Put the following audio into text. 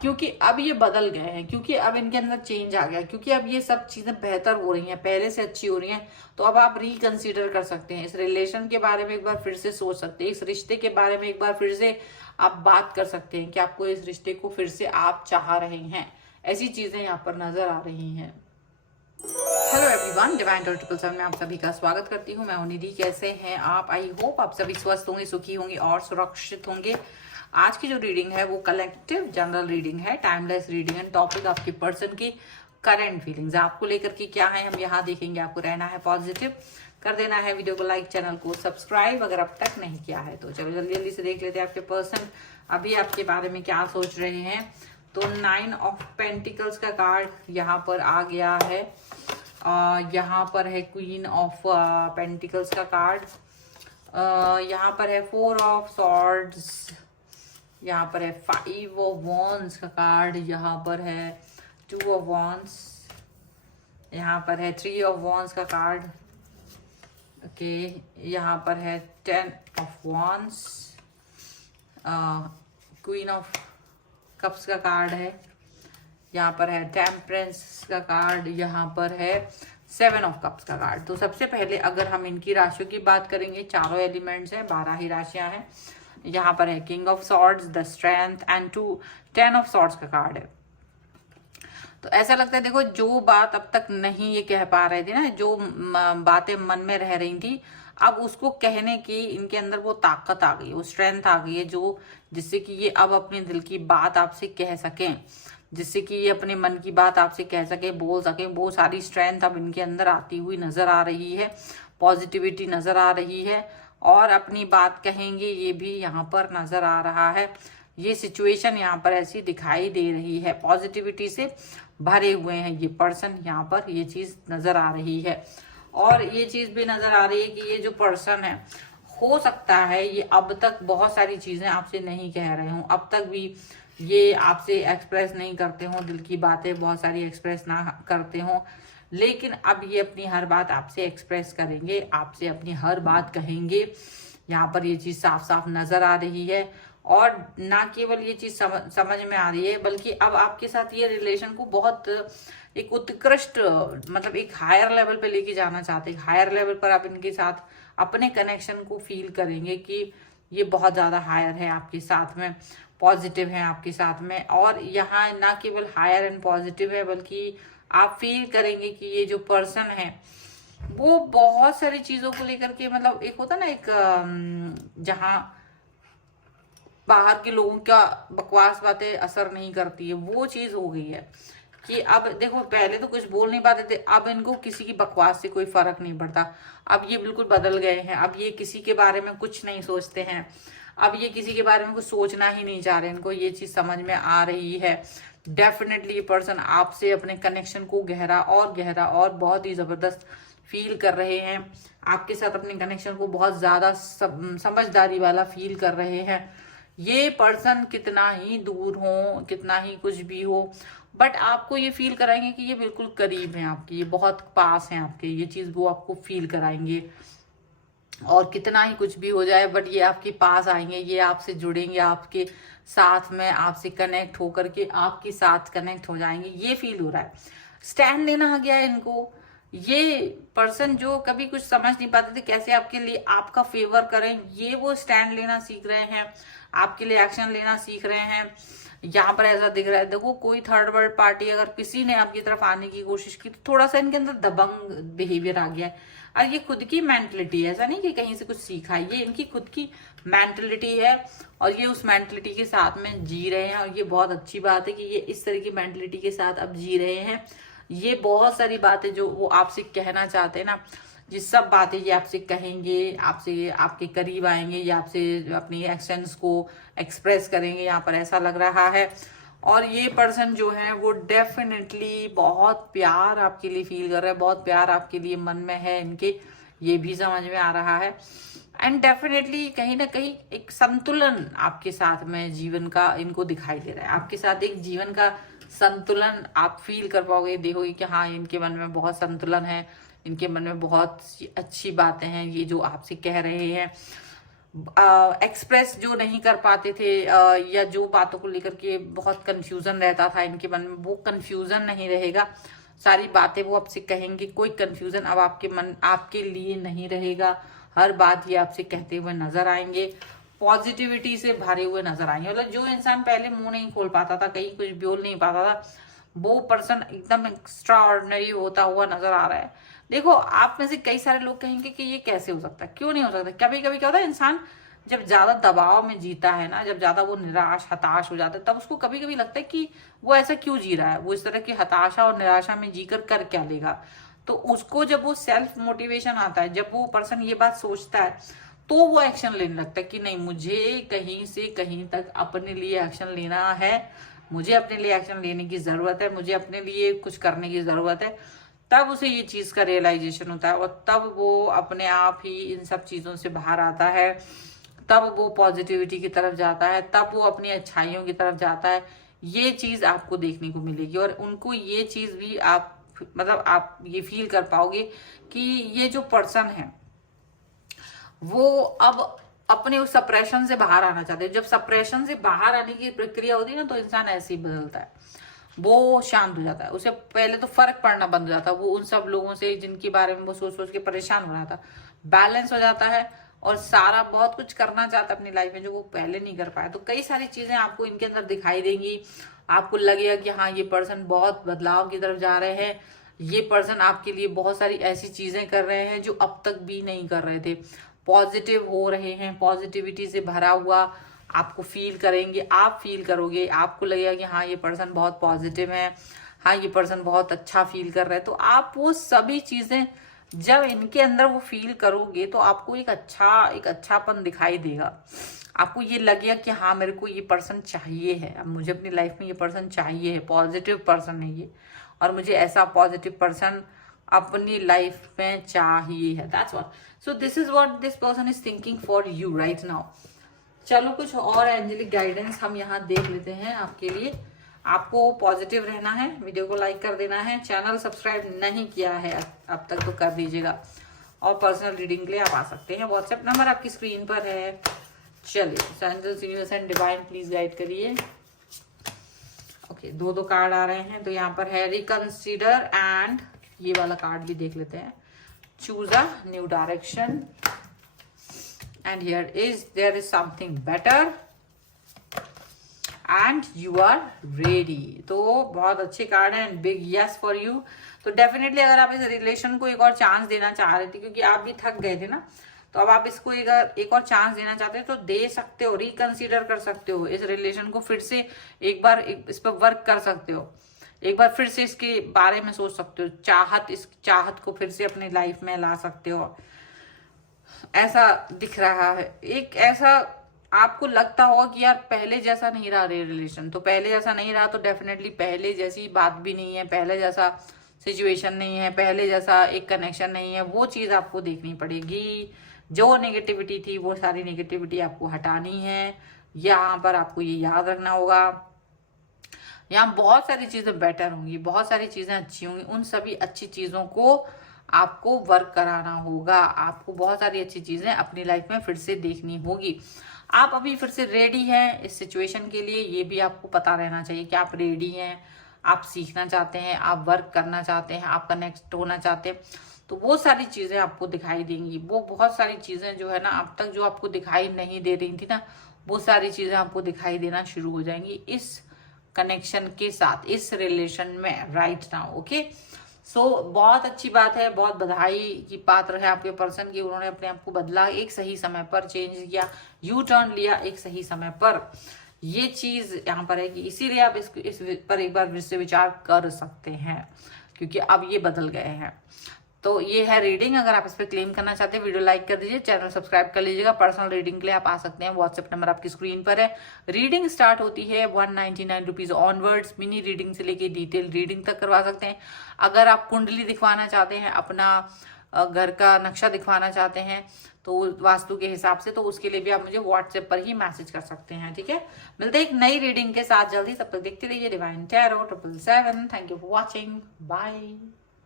क्योंकि अब ये बदल गए हैं, क्योंकि अब इनके अंदर चेंज आ गया, क्योंकि अब ये सब चीजें बेहतर हो रही हैं, पहले से अच्छी हो रही हैं। तो अब आप रिकंसीडर कर सकते हैं, इस रिलेशन के बारे में एक बार फिर से सोच सकते हैं, इस रिश्ते के बारे में एक बार फिर से आप बात कर सकते हैं कि आपको इस रिश्ते को फिर से आप चाह रहे हैं। ऐसी चीजें यहाँ पर नजर आ रही हैं। हेलो एवरीवन, डिवाइन 777 में आप सभी का स्वागत करती हूँ। मैं हूं निधि। कैसे हैं आप? आई होप आप सभी स्वस्थ होंगे, सुखी होंगे और सुरक्षित होंगे। आज की जो रीडिंग है वो कलेक्टिव जनरल रीडिंग है, टाइमलेस रीडिंग है। टॉपिक आपकी पर्सन की करंट फीलिंग्स आपको लेकर के क्या है, हम यहाँ देखेंगे। आपको रहना है पॉजिटिव, कर देना है वीडियो को लाइक, चैनल को सब्सक्राइब अगर अब तक नहीं किया है तो। चलो जल्दी जल्दी से देख लेते हैं आपके पर्सन अभी आपके बारे में क्या सोच रहे हैं। तो 9 ऑफ पेंटिकल्स का कार्ड यहाँ पर आ गया है। यहाँ पर है क्वीन ऑफ पेंटिकल्स का कार्ड। यहाँ पर है 4 ऑफ सॉर्ड्स। यहाँ पर है 5 ऑफ वॉन्ड्स का कार्ड। यहाँ पर है 2 ऑफ वॉन्ड्स। यहाँ पर है 3 ऑफ वॉन्ड्स का कार्ड। ओके, यहाँ पर है 10 of wands. Queen of cups का कार्ड है। यहाँ पर है टेम्परेंस का कार्ड। यहाँ पर है 7 ऑफ कप्स का कार्ड। तो सबसे पहले अगर हम इनकी राशियों की बात करेंगे, चारों एलिमेंट्स हैं, 12 ही राशियां हैं। यहाँ पर है king of swords, the strength and 10 of swords का कार्ड है। तो ऐसा लगता है, देखो जो बात अब तक नहीं ये कह पा रहे थे ना, जो बातें मन में रह रही थी, अब उसको कहने की इनके अंदर वो ताकत आ गई, वो स्ट्रेंथ आ गई है, जो जिससे कि ये अब अपने दिल की बात आपसे कह सकें, जिससे कि ये अपने मन की बात आपसे कह सके, बोल सके। वो सारी स्ट्रेंथ अब इनके अंदर आती हुई नजर आ रही है, पॉजिटिविटी नजर आ रही है और अपनी बात कहेंगे ये भी यहाँ पर नजर आ रहा है। ये सिचुएशन यहाँ पर ऐसी दिखाई दे रही है, पॉजिटिविटी से भरे हुए हैं ये पर्सन, यहाँ पर ये चीज नजर आ रही है। और ये चीज भी नजर आ रही है कि ये जो पर्सन है, हो सकता है ये अब तक बहुत सारी चीजें आपसे नहीं कह रहे हों, अब तक भी ये आपसे एक्सप्रेस नहीं करते हों, दिल की बातें बहुत सारी एक्सप्रेस ना करते हों, लेकिन अब ये अपनी हर बात आपसे एक्सप्रेस करेंगे, आपसे अपनी हर बात कहेंगे। यहाँ पर ये चीज साफ साफ नजर आ रही है। और ना केवल ये चीज समझ में आ रही है, बल्कि अब आपके साथ ये रिलेशन को बहुत एक उत्कृष्ट, मतलब एक हायर लेवल पे लेके जाना चाहते हैं। हायर लेवल पर आप इनके साथ अपने कनेक्शन को फील करेंगे कि ये बहुत ज्यादा हायर है आपके साथ में, पॉजिटिव है आपके साथ में। और यहाँ ना केवल हायर एंड पॉजिटिव है, बल्कि आप फील करेंगे कि ये जो पर्सन है वो बहुत सारी चीजों को लेकर के, मतलब एक होता ना एक जहाँ बाहर के लोगों का बकवास बातें असर नहीं करती है, वो चीज हो गई है कि अब देखो, पहले तो कुछ बोल नहीं पाते थे, अब इनको किसी की बकवास से कोई फर्क नहीं पड़ता। अब ये बिल्कुल बदल गए हैं, अब ये किसी के बारे में कुछ नहीं सोचते हैं, अब ये किसी के बारे में कुछ सोचना ही नहीं चाह रहे। इनको ये चीज समझ में आ रही है। डेफिनेटली ये पर्सन आपसे अपने कनेक्शन को गहरा और बहुत ही जबरदस्त फील कर रहे हैं। आपके साथ अपने कनेक्शन को बहुत ज्यादा समझदारी वाला फील कर रहे हैं। ये पर्सन कितना ही दूर हो, कितना ही कुछ भी हो, बट आपको ये फील कराएंगे कि ये बिल्कुल करीब है आपके, ये बहुत पास है आपके, ये चीज वो आपको फील कराएंगे। और कितना ही कुछ भी हो जाए, बट ये आपके पास आएंगे, ये आपसे जुड़ेंगे, आपके साथ में आपसे कनेक्ट होकर के आपके साथ कनेक्ट हो जाएंगे, ये फील हो रहा है। स्टैंड लेना आ गया है इनको। ये पर्सन जो कभी कुछ समझ नहीं पाते थे कैसे आपके लिए आपका फेवर करें, ये वो स्टैंड लेना सीख रहे हैं, आपके लिए एक्शन लेना सीख रहे हैं। यहाँ पर ऐसा दिख रहा है, देखो कोई थर्ड वर्ल्ड पार्टी अगर किसी ने आपकी तरफ आने की कोशिश की तो थोड़ा सा इनके अंदर दबंग बिहेवियर आ गया है। और ये खुद की मेंटलिटी है, ऐसा नहीं कि कहीं से कुछ सीखा है, ये इनकी खुद की मेंटलिटी है और ये उस मेंटलिटी के साथ में जी रहे हैं। और ये बहुत अच्छी बात है कि ये इस तरह की मेंटलिटी के साथ अब जी रहे हैं। ये बहुत सारी बातें जो वो आपसे कहना चाहते हैं ना, ये सब बातें ये आपसे कहेंगे, आपसे आपके करीब आएंगे, ये आपसे अपनी एक्शंस को एक्सप्रेस करेंगे, यहाँ पर ऐसा लग रहा है। और ये पर्सन जो है वो डेफिनेटली बहुत प्यार आपके लिए फील कर रहा है, बहुत प्यार आपके लिए मन में है इनके, ये भी समझ में आ रहा है। एंड डेफिनेटली कहीं ना कहीं एक संतुलन आपके साथ में जीवन का इनको दिखाई दे रहा है। आपके साथ एक जीवन का संतुलन आप फील कर पाओगे, देखोगे कि हाँ इनके मन में बहुत संतुलन है, इनके मन में बहुत अच्छी बातें हैं ये जो आपसे कह रहे हैं। एक्सप्रेस जो नहीं कर पाते थे, या जो बातों को लेकर के बहुत कंफ्यूजन रहता था इनके मन में, वो कंफ्यूजन नहीं रहेगा। सारी बातें वो आपसे कहेंगे, कोई कंफ्यूजन अब आपके लिए नहीं रहेगा। हर बात ये आपसे कहते हुए नजर आएंगे, पॉजिटिविटी से भरे हुए नजर आएंगे। मतलब जो इंसान पहले मुंह नहीं खोल पाता था, कहीं कुछ बोल नहीं पाता था, वो पर्सन एकदम एक्स्ट्रा ऑर्डिनरी होता हुआ नजर आ रहा है। देखो, आप में से कई सारे लोग कहेंगे कि ये कैसे हो सकता है, क्यों नहीं हो सकता। कभी कभी क्या होता है, इंसान जब ज्यादा दबाव में जीता है ना, जब ज्यादा वो निराश हताश हो जाता है, तब उसको कभी कभी लगता है कि वो ऐसा क्यों जी रहा है, वो इस तरह की हताशा और निराशा में जीकर कर क्या लेगा। तो उसको जब वो सेल्फ मोटिवेशन आता है, जब वो पर्सन ये बात सोचता है, तो वो एक्शन लेने लगता है कि नहीं, मुझे कहीं से कहीं तक अपने लिए एक्शन लेना है, मुझे अपने लिए एक्शन लेने की जरूरत है, मुझे अपने लिए कुछ करने की जरूरत है। तब उसे ये चीज का रियलाइजेशन होता है, और तब वो अपने आप ही इन सब चीजों से बाहर आता है, तब वो पॉजिटिविटी की तरफ जाता है, तब वो अपनी अच्छाइयों की तरफ जाता है। ये चीज आपको देखने को मिलेगी, और उनको ये चीज भी आप मतलब आप ये फील कर पाओगे कि ये जो पर्सन है वो अब अपने उस सप्रेशन से बाहर आना चाहते हैं। जब सप्रेशन से बाहर आने की प्रक्रिया होती है ना, तो इंसान ऐसे ही बदलता है, वो शांत हो जाता है। उसे पहले तो फर्क पड़ना बंद हो जाता है, वो उन सब लोगों से जिनके बारे में वो सोच सोच के परेशान हो रहा था, बैलेंस हो जाता है, और सारा बहुत कुछ करना चाहता है अपनी लाइफ में जो वो पहले नहीं कर पाया। तो कई सारी चीजें आपको इनके अंदर दिखाई देंगी, आपको लगेगा कि हाँ, ये पर्सन बहुत बदलाव की तरफ जा रहे हैं, ये पर्सन आपके लिए बहुत सारी ऐसी चीजें कर रहे हैं जो अब तक भी नहीं कर रहे थे, पॉजिटिव हो रहे हैं, पॉजिटिविटी से भरा हुआ आपको फील करेंगे, आप फील करोगे, आपको लगेगा कि हाँ, ये पर्सन बहुत पॉजिटिव है, हाँ, ये पर्सन बहुत अच्छा फील कर रहा है। तो आप वो सभी चीजें जब इनके अंदर वो फील करोगे, तो आपको एक अच्छापन दिखाई देगा, आपको ये लगेगा कि हाँ, मेरे को ये पर्सन चाहिए है, अब मुझे अपनी लाइफ में ये पर्सन चाहिए है, पॉजिटिव पर्सन है ये, और मुझे ऐसा पॉजिटिव पर्सन अपनी लाइफ में चाहिए है। That's what, so this is what this person is thinking for you right now. चलो, कुछ और एंजेलिक गाइडेंस हम यहाँ देख लेते हैं आपके लिए। आपको पॉजिटिव रहना है, वीडियो को लाइक कर देना है, चैनल सब्सक्राइब नहीं किया है अब तक तो कर दीजिएगा, और पर्सनल रीडिंग के लिए आप आ सकते हैं, व्हाट्सएप नंबर आपकी स्क्रीन पर है। चलिए, angels, universe and divine please guide करिए। ओके, दो कार्ड आ रहे हैं, तो यहाँ पर है रिकंसीडर, एंड ये वाला कार्ड भी देख लेते हैं, choose a new direction, and there is something better and you are ready। तो बहुत अच्छे कार्ड है, and big yes for you. तो डेफिनेटली अगर आप इस रिलेशन को एक और चांस देना चाह रहे थे, क्योंकि आप भी थक गए थे ना, तो अब आप इसको एक और चांस देना चाहते हो तो दे सकते हो, रिकंसीडर कर सकते हो, इस रिलेशन को फिर से एक बार इस पर वर्क कर सकते हो, एक बार फिर से इसके बारे में सोच सकते हो, इस चाहत को फिर से अपनी लाइफ में ला सकते हो। ऐसा दिख रहा है, एक ऐसा आपको लगता होगा कि यार पहले जैसा नहीं रहा रिलेशन, तो पहले जैसा नहीं रहा तो डेफिनेटली पहले जैसी बात भी नहीं है, पहले जैसा सिचुएशन नहीं है, पहले जैसा एक कनेक्शन नहीं है, वो चीज आपको देखनी पड़ेगी। जो नेगेटिविटी थी वो सारी नेगेटिविटी आपको हटानी है, यहाँ पर आपको ये याद रखना होगा। यहाँ बहुत सारी चीजें बेटर होंगी, बहुत सारी चीजें अच्छी होंगी, उन सभी अच्छी चीजों को आपको वर्क कराना होगा, आपको बहुत सारी अच्छी चीजें अपनी लाइफ में फिर से देखनी होगी। आप अभी फिर से रेडी हैं इस सिचुएशन के लिए, ये भी आपको पता रहना चाहिए कि आप रेडी हैं, आप सीखना चाहते हैं, आप वर्क करना चाहते हैं, आप कनेक्ट होना चाहते हैं, तो वो सारी चीजें आपको दिखाई देंगी। वो बहुत सारी चीजें जो है ना, अब तक जो आपको दिखाई नहीं दे रही थी ना, वो सारी चीजें आपको दिखाई देना शुरू हो जाएंगी इस कनेक्शन के साथ, इस रिलेशन में राइट नाउ। ओके, सो बहुत अच्छी बात है, बहुत बधाई की पात्र है आपके पर्सन की, उन्होंने अपने आप को बदला, एक सही समय पर चेंज किया, यू टर्न लिया एक सही समय पर। ये चीज यहाँ पर है कि इसीलिए आप इस पर एक बार फिर से विचार कर सकते हैं, क्योंकि अब ये बदल गए हैं। तो ये है रीडिंग, अगर आप इस पर क्लेम करना चाहते हैं वीडियो लाइक कर दीजिए, चैनल सब्सक्राइब कर लीजिएगा। पर्सनल रीडिंग के लिए आप आ सकते हैं, व्हाट्सएप नंबर आपकी स्क्रीन पर है। रीडिंग स्टार्ट होती है 199 रुपीज ऑनवर्ड्स, मिनी रीडिंग से लेके डिटेल रीडिंग तक करवा सकते हैं। अगर आप कुंडली दिखवाना चाहते हैं, अपना घर का नक्शा दिखवाना चाहते हैं तो वास्तु के हिसाब से, तो उसके लिए भी आप मुझे व्हाट्सएप पर ही मैसेज कर सकते हैं। ठीक है, मिलते हैं एक नई रीडिंग के साथ जल्दी, तब तक देखते रहिए divine tarot 777। Thank you for watching, bye.